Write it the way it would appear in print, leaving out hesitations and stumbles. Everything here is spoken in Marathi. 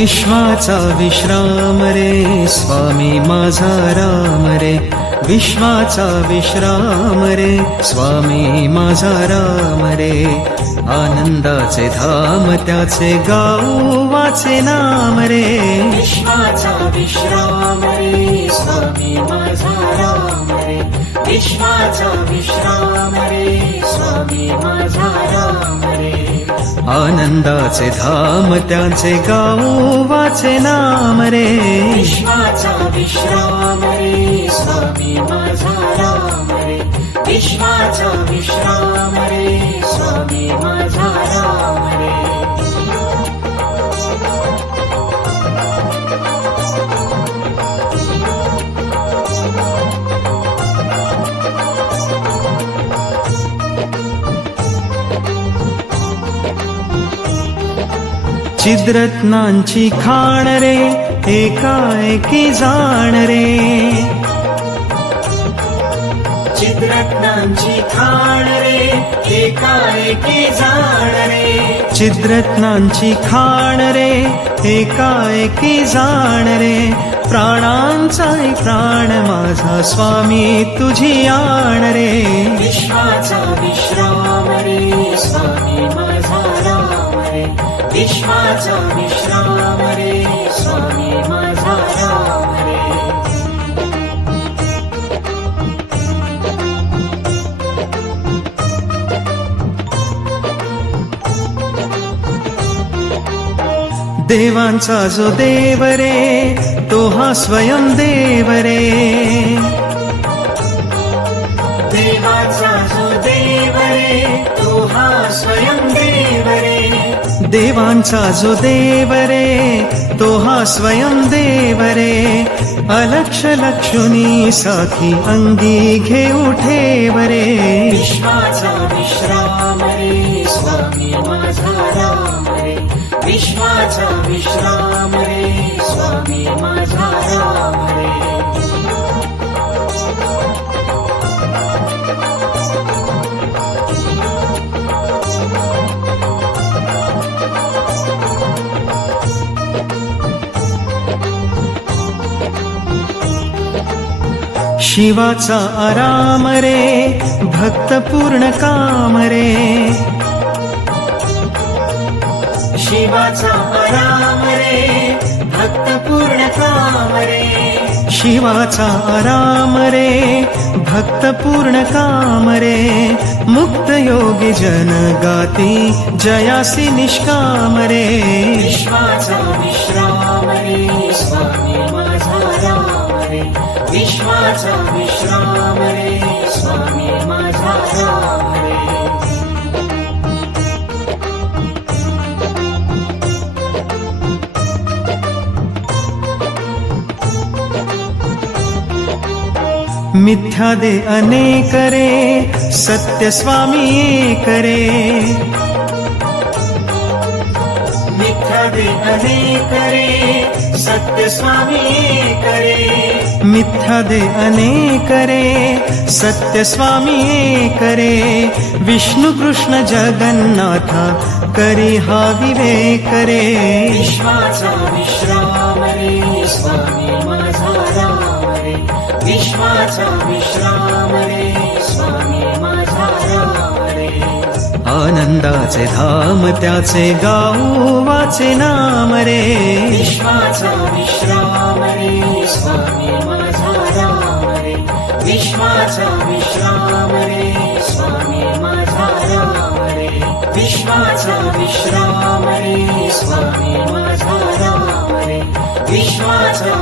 विश्वाचा विश्राम रे स्वामी माझा राम रे, विश्वाचा विश्राम रे स्वामी माझा राम रे. आनंदाचे धाम त्याचे गाऊ वाचे नाम रे, विश्वाचा विश्राम रे स्वामी माझा राम रे, विश्वाचा विश्राम रे स्वामी माझा राम रे. आनंदाचे धाम त्याचे गाऊ वाचे नाम रे, विश्वाचा विश्राम रे स्वामी माझा राम रे, विश्वाचा विश्राम रे स्वामी माझा राम रे. चिद्रत्नांची खाण रे एकाएकी जाण रे, चिद्रत्नांची खाण रे एकाएकी जाण रे, चिद्रत्नांची खाण रे एकाएकी जाण रे. प्राणांचा प्राण माझा स्वामी तुझी आण रे, विश्वाचा विश्राम रे स्वामी माझा राम रे, विश्वाचा विश्राम रे स्वामी माझा राम रे. देवांचा जो देव रे तो हा स्वयं देव रे, देवाचा जो देव रे तो हा स्वयं देव रे, देवांचा जो देव रे तो हा स्वयं देव रे. अलक्ष लक्षुनी साखी अंगी घेऊ ठेव रे, विश्वाचा विश्राम रे स्वामी माझा राम रे, विश्वाचा विश्राम रे स्वामी माझा राम रे. शिवाचा आराम रे भक्त पूर्ण काम रे, शिवाचा आराम रे भक्त पूर्ण काम रे, शिवाचा आराम रे भक्त पूर्ण काम रे. मुक्त योगी जन गाती जयासी निष्काम रे, विश्वाचा विश्राम रे स्वामी माझा राम रे, विश्वाचा विश्राम रे स्वामी माझा राम रे. मिथ्या दे अनेक रे सत्य स्वामी एक रे, मिथ्या दे अनेक रे सत्य स्वामी एक रे, मिथ्या दे अनेक रे सत्य स्वामी एक रे. विष्णु कृष्ण जगन्नाथा करी हा विवेक रे, विश्वाचा विश्राम रे स्वामी माझा राम रे, विश्वाचा विश्राम रे स्वामी माझा राम रे. आनंदाचे धाम त्याचे गाऊ वाचे नाम रे, विश्वाचा विश्राम रे स्वामी माझा राम रे, विश्वाचा विश्राम रे स्वामी माझा राम रे, विश्वाचा विश्राम रे स्वामी माझा राम रे, विश्वाचा